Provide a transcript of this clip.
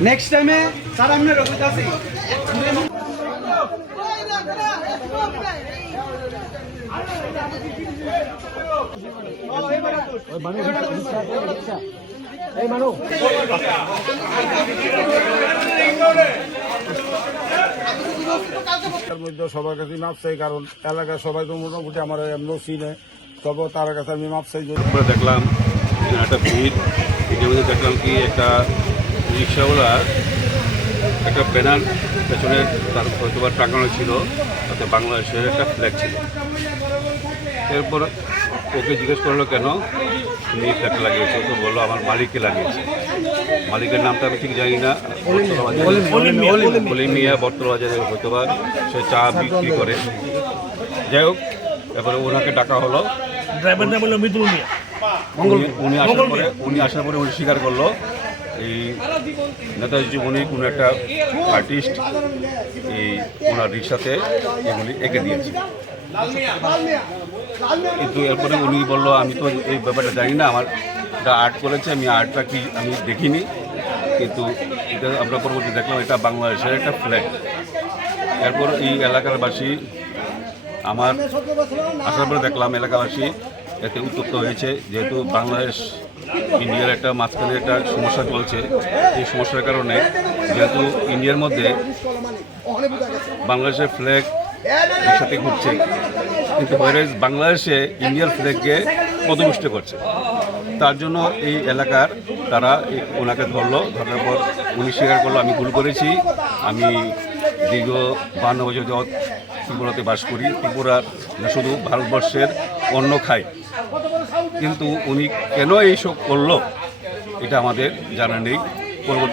Next time sir हमने रखा सी সবার কাছে মাপ চাই, কারণ এলাকার সবাই তো মোটামুটি আমার এমনও চিনে, তবে তার কাছে আমি মাপ চাই। দেখলাম একটা ভিড়, এটার মধ্যে দেখলাম কি একটা রিক্সাওয়ালা একটা ব্যানার পেছনে তার হয়তো বা টাঙানো ছিল, তাতে বাংলাদেশের একটা ফ্ল্যাগ ছিল। এরপর ওকে জিজ্ঞেস করলো কেন তুমি ফ্ল্যাগটা লাগিয়েছে, তো বললো আমার মালিককে লাগিয়েছে। মালিকের নামটা আমি ঠিক জানি না, বলি মিয়া বর্তমানে হয়তো বা সে চা বিক্রি করে। যাই হোক, এরপরে ওনাকে ডাকা হলো, উনি আসার পরে উনি স্বীকার করলো এই নেতাজি উনি কোনো একটা আর্টিস্ট এই ওনার রিক্সাতে এগুলি এঁকে দিয়েছে। কিন্তু এরপরে উনি বললো আমি তো এই ব্যাপারটা জানি না, আমার এটা আর্ট করেছে, আমি আর্টটা কি আমি দেখিনি, কিন্তু এটা আমরা পরবর্তী দেখলাম এটা বাংলাদেশের একটা ফ্ল্যাগ। এরপর এই এলাকারবাসী আমার আসার পরে দেখলাম এলাকাবাসী এতে উত্তপ্ত হয়েছে, যেহেতু বাংলাদেশ ইন্ডিয়ার একটা মাঝখানে একটা সমস্যা চলছে। এই সমস্যার কারণে যেহেতু ইন্ডিয়ার মধ্যে বাংলাদেশের ফ্ল্যাগ একসাথে ঘুরছে, কিন্তু বাংলাদেশে ইন্ডিয়ার ফ্ল্যাগকে পদপুষ্ট করছে। তার জন্য এই এলাকার তারা ওনাকে ধরলো, ধরার পর উনি স্বীকার করলো আমি ভুল করেছি, আমি দীর্ঘ 52 বছর যাবৎ ত্রিপুরাতে বাস করি, ত্রিপুরার শুধু ভারতবর্ষের অন্ন খাই, কিন্তু উনি কেন এইসব করলো এটা আমাদের জানা নেই। পরবর্তী